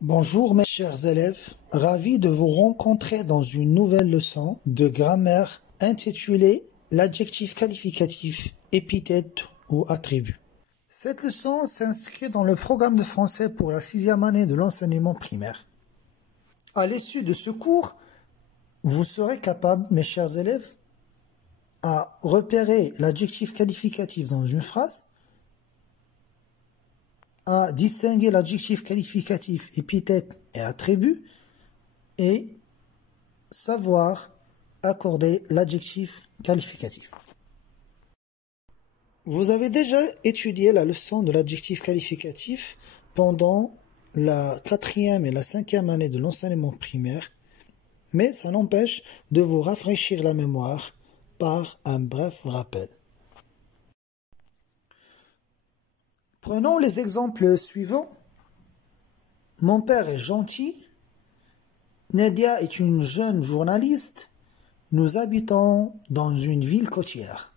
Bonjour mes chers élèves, ravi de vous rencontrer dans une nouvelle leçon de grammaire intitulée l'adjectif qualificatif, épithète ou attribut. Cette leçon s'inscrit dans le programme de français pour la 6e année de l'enseignement primaire. À l'issue de ce cours, vous serez capables, mes chers élèves, à repérer l'adjectif qualificatif dans une phrase, à distinguer l'adjectif qualificatif, épithète et attribut, et savoir accorder l'adjectif qualificatif. Vous avez déjà étudié la leçon de l'adjectif qualificatif pendant la 4e et la 5e année de l'enseignement primaire, mais ça n'empêche de vous rafraîchir la mémoire par un bref rappel. Prenons les exemples suivants. Mon père est gentil. Nadia est une jeune journaliste. Nous habitons dans une ville côtière.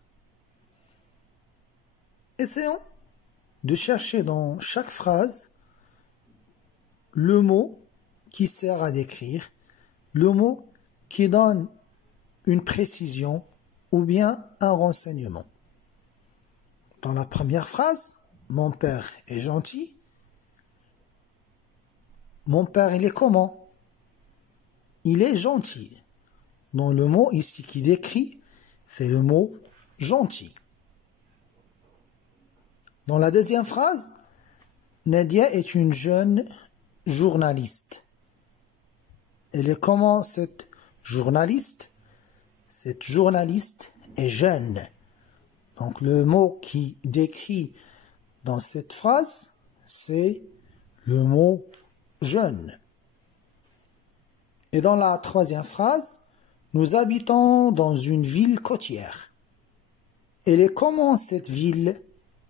Essayons de chercher dans chaque phrase le mot qui sert à décrire, le mot qui donne une précision ou bien un renseignement. Dans la première phrase, mon père est gentil. Mon père, il est comment? Il est gentil. Dans le mot ici qui décrit, c'est le mot gentil. Dans la deuxième phrase, Nadia est une jeune journaliste. Elle est comment cette journaliste? Cette journaliste est jeune. Donc le mot qui décrit dans cette phrase, c'est le mot jeune. Et dans la troisième phrase, nous habitons dans une ville côtière. Elle est comment cette ville?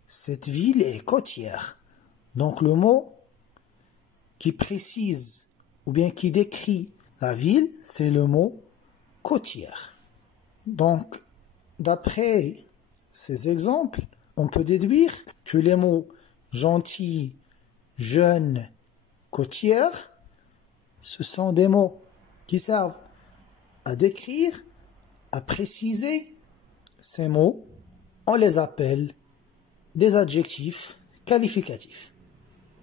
Cette ville est côtière. Donc le mot qui précise ou bien qui décrit la ville, c'est le mot côtière. Donc, d'après ces exemples, on peut déduire que les mots gentil, jeune, côtière, ce sont des mots qui servent à décrire, à préciser. Ces mots, on les appelle des adjectifs qualificatifs.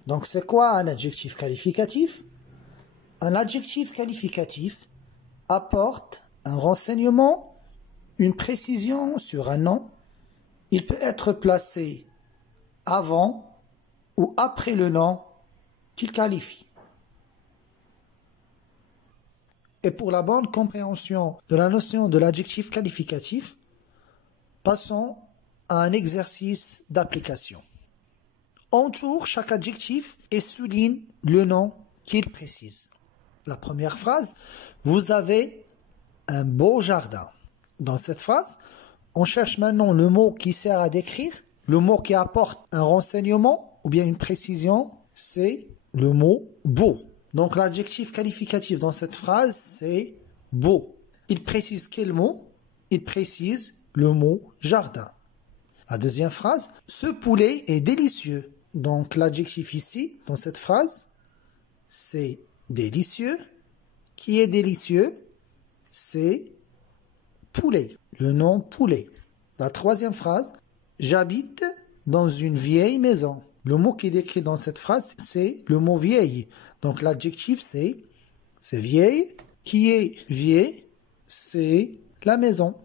Donc c'est quoi un adjectif qualificatif? Un adjectif qualificatif apporte un renseignement, une précision sur un nom. Il peut être placé avant ou après le nom qu'il qualifie. Et pour la bonne compréhension de la notion de l'adjectif qualificatif, passons à un exercice d'application. Entoure chaque adjectif et souligne le nom qu'il précise. La première phrase, vous avez un beau jardin. Dans cette phrase, on cherche maintenant le mot qui sert à décrire, le mot qui apporte un renseignement ou bien une précision, c'est le mot beau. Donc l'adjectif qualificatif dans cette phrase, c'est beau. Il précise quel mot? Il précise le mot jardin. La deuxième phrase, ce poulet est délicieux. Donc l'adjectif ici, dans cette phrase, c'est délicieux. Qui est délicieux? C'est poulet, le nom poulet. La troisième phrase, j'habite dans une vieille maison. Le mot qui est décrit dans cette phrase, c'est le mot vieille. Donc l'adjectif, c'est vieille. Qui est vieille? C'est la maison.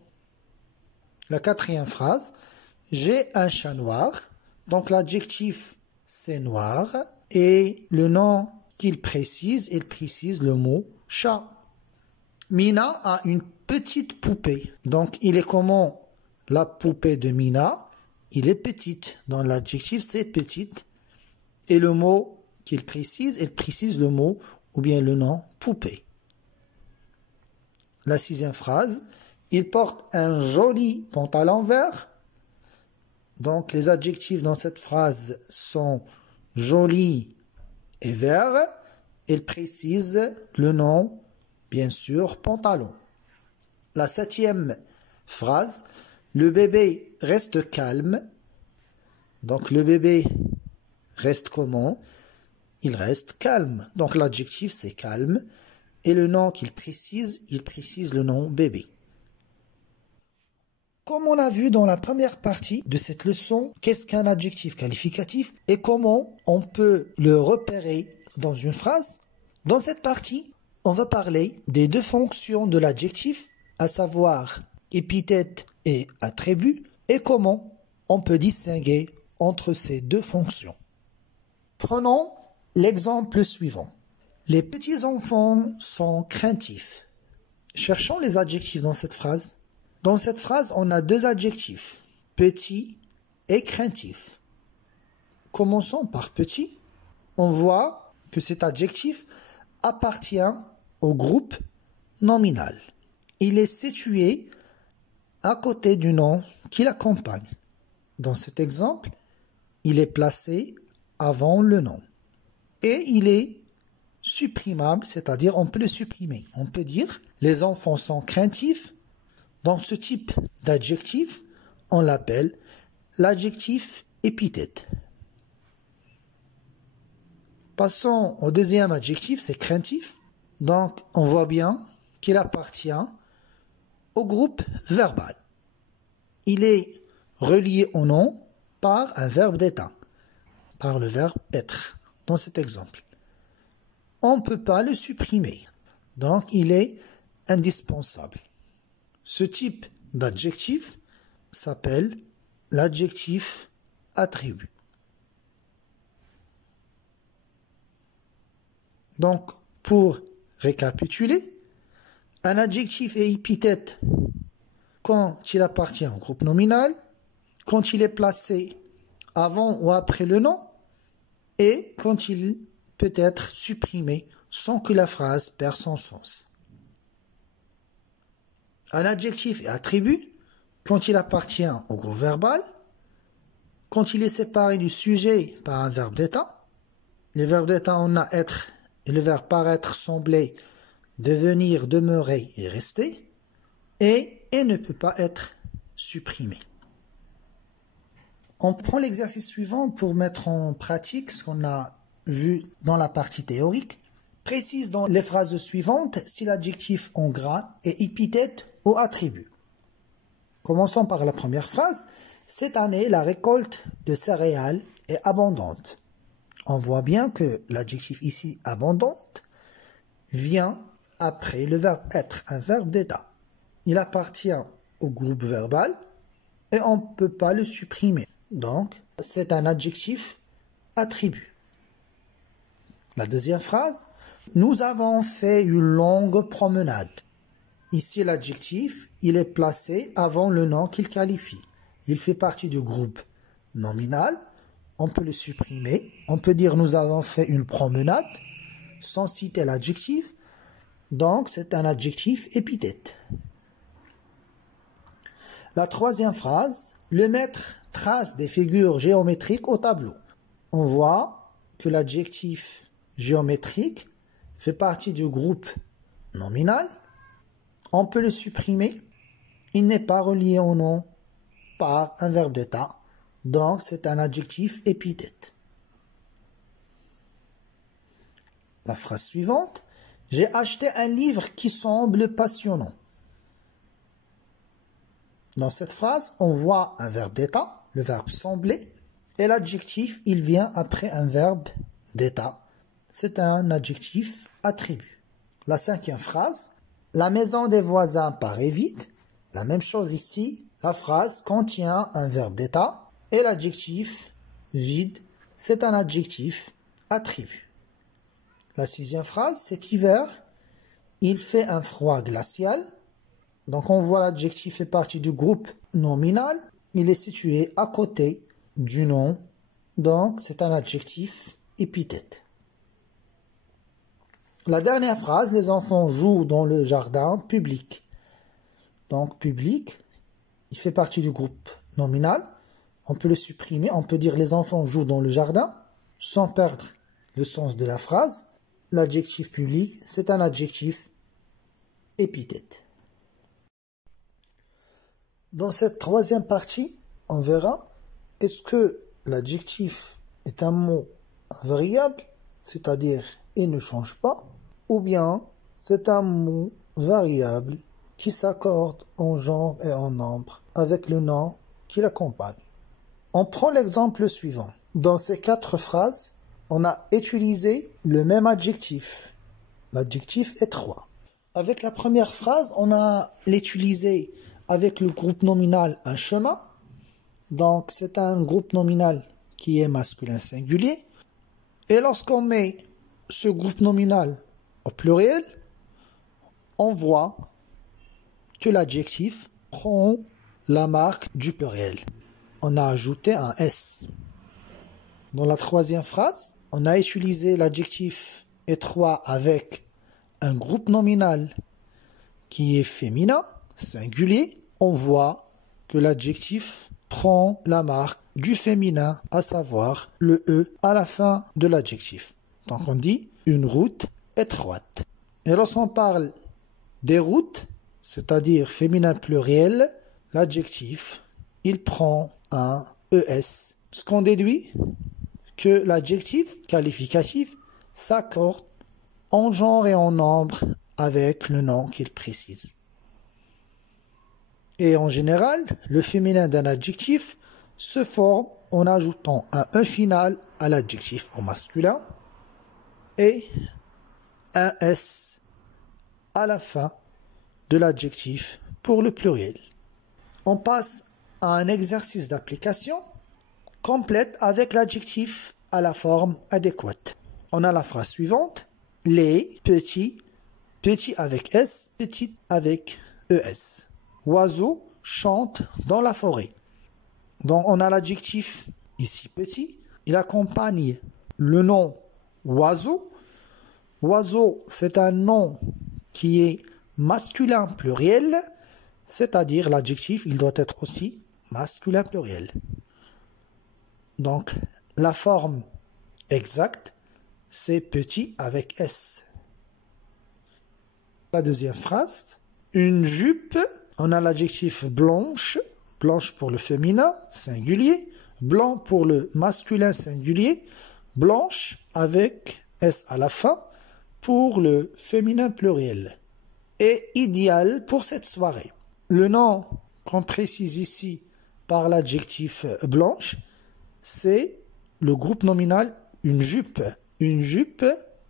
La quatrième phrase, j'ai un chat noir. Donc l'adjectif, c'est noir. Et le nom qu'il précise, il précise le mot chat. Mina a une petite poupée. Donc il est comment la poupée de Mina? Il est petite. Dans l'adjectif, c'est petite. Et le mot qu'il précise, il précise le mot ou bien le nom poupée. La sixième phrase, il porte un joli pantalon vert. Donc les adjectifs dans cette phrase sont joli et vert. Il précise le nom, bien sûr, pantalon. La septième phrase, le bébé reste calme. Donc le bébé reste comment? il reste calme. Donc l'adjectif c'est calme. Et le nom qu'il précise, il précise le nom bébé. Comme on a vu dans la première partie de cette leçon, qu'est-ce qu'un adjectif qualificatif et comment on peut le repérer dans une phrase. Dans cette partie, on va parler des deux fonctions de l'adjectif, à savoir épithète et attribut, et comment on peut distinguer entre ces deux fonctions. Prenons l'exemple suivant. Les petits enfants sont craintifs. Cherchons les adjectifs dans cette phrase. Dans cette phrase, on a deux adjectifs, petit et craintif. Commençons par petit. On voit que cet adjectif appartient au groupe nominal. Il est situé à côté du nom qui l'accompagne. Dans cet exemple, il est placé avant le nom. Et il est supprimable, c'est-à-dire on peut le supprimer. On peut dire les enfants sont craintifs. Dans ce type d'adjectif, on l'appelle l'adjectif épithète. Passons au deuxième adjectif, c'est craintif. Donc, on voit bien qu'il appartient au groupe verbal. Il est relié au nom par un verbe d'état, par le verbe être, dans cet exemple. On ne peut pas le supprimer, donc il est indispensable. Ce type d'adjectif s'appelle l'adjectif attribut. Donc, pour récapituler, un adjectif est épithète quand il appartient au groupe nominal, quand il est placé avant ou après le nom, et quand il peut être supprimé sans que la phrase perde son sens. Un adjectif est attribut quand il appartient au groupe verbal, quand il est séparé du sujet par un verbe d'état. Les verbes d'état, on a être et le verbe paraître, sembler, devenir, demeurer et rester, et ne peut pas être supprimé. On prend l'exercice suivant pour mettre en pratique ce qu'on a vu dans la partie théorique. Précise dans les phrases suivantes si l'adjectif en gras est épithète ou attribut. Commençons par la première phrase. Cette année, la récolte de céréales est abondante. On voit bien que l'adjectif ici, abondante, vient après le verbe être, un verbe d'état. Il appartient au groupe verbal et on ne peut pas le supprimer. Donc, c'est un adjectif attribut. La deuxième phrase, nous avons fait une longue promenade. Ici, l'adjectif, il est placé avant le nom qu'il qualifie. Il fait partie du groupe nominal. On peut le supprimer. On peut dire nous avons fait une promenade sans citer l'adjectif. Donc, c'est un adjectif épithète. La troisième phrase, le maître trace des figures géométriques au tableau. On voit que l'adjectif géométrique fait partie du groupe nominal. On peut le supprimer. Il n'est pas relié au nom par un verbe d'état. Donc, c'est un adjectif épithète. La phrase suivante. J'ai acheté un livre qui semble passionnant. Dans cette phrase, on voit un verbe d'état, le verbe sembler, et l'adjectif, il vient après un verbe d'état. C'est un adjectif attribut. La cinquième phrase. La maison des voisins paraît vide. La même chose ici. La phrase contient un verbe d'état et l'adjectif vide, c'est un adjectif attribut. La sixième phrase, cet hiver, il fait un froid glacial. Donc on voit l'adjectif fait partie du groupe nominal. Il est situé à côté du nom. Donc c'est un adjectif épithète. La dernière phrase, les enfants jouent dans le jardin public. Donc public, il fait partie du groupe nominal. On peut le supprimer, on peut dire les enfants jouent dans le jardin sans perdre le sens de la phrase. L'adjectif public, c'est un adjectif épithète. Dans cette troisième partie, on verra est-ce que l'adjectif est un mot invariable c'est-à-dire il ne change pas, ou bien c'est un mot variable qui s'accorde en genre et en nombre avec le nom qui l'accompagne. On prend l'exemple suivant. Dans ces 4 phrases, on a utilisé le même adjectif. L'adjectif est 3. Avec la première phrase, on a l'utilisé avec le groupe nominal un chemin. Donc c'est un groupe nominal qui est masculin singulier. Et lorsqu'on met ce groupe nominal au pluriel, on voit que l'adjectif prend la marque du pluriel. On a ajouté un S. Dans la troisième phrase, on a utilisé l'adjectif étroit avec un groupe nominal qui est féminin, singulier. On voit que l'adjectif prend la marque du féminin, à savoir le E à la fin de l'adjectif. Donc on dit une route étroite. Et lorsqu'on parle des routes, c'est-à-dire féminin pluriel, l'adjectif, il prend un ES. Ce qu'on déduit, que l'adjectif qualificatif s'accorde en genre et en nombre avec le nom qu'il précise. Et en général, le féminin d'un adjectif se forme en ajoutant un E final à l'adjectif au masculin et un S à la fin de l'adjectif pour le pluriel. On passe à un exercice d'application complète avec l'adjectif à la forme adéquate. On a la phrase suivante. Les petits, petit avec S, petite avec ES. Oiseau chante dans la forêt. Donc on a l'adjectif ici petit. Il accompagne le nom oiseau. Oiseau, c'est un nom qui est masculin pluriel, c'est-à-dire l'adjectif, il doit être aussi masculin pluriel. Donc, la forme exacte, c'est petit avec S. La deuxième phrase, une jupe, on a l'adjectif blanche, blanche pour le féminin, singulier, blanc pour le masculin singulier, blanche avec S à la fin pour le féminin pluriel. Et idéal pour cette soirée. Le nom qu'on précise ici par l'adjectif blanche, c'est le groupe nominal une jupe. Une jupe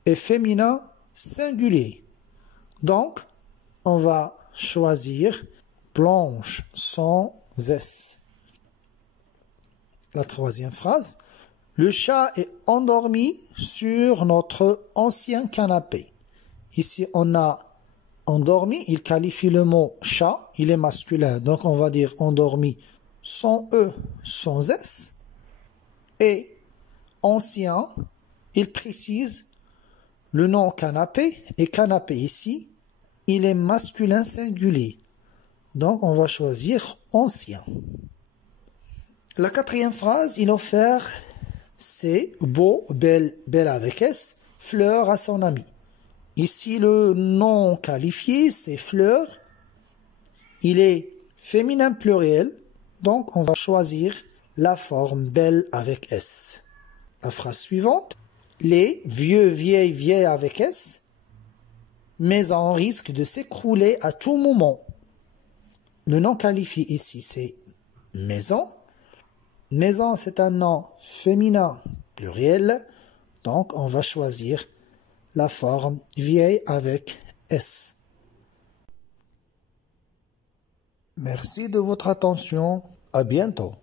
est féminin singulier. Donc, on va choisir blanche sans S. La troisième phrase. Le chat est endormi sur notre ancien canapé. Ici, on a endormi, il qualifie le mot chat, il est masculin. Donc, on va dire endormi sans E, sans S. Et ancien, il précise le nom canapé. Et canapé ici, il est masculin singulier. Donc, on va choisir ancien. La quatrième phrase, il offre c'est beau, belle, belle avec S, fleur à son ami. Ici, le nom qualifié, c'est fleur. Il est féminin pluriel, donc on va choisir la forme belle avec S. La phrase suivante, les vieux, vieilles, vieilles avec S, maison risque de s'écrouler à tout moment. Le nom qualifié ici, c'est maison. Maison, c'est un nom féminin pluriel, donc on va choisir la forme vieille avec S. Merci de votre attention, à bientôt.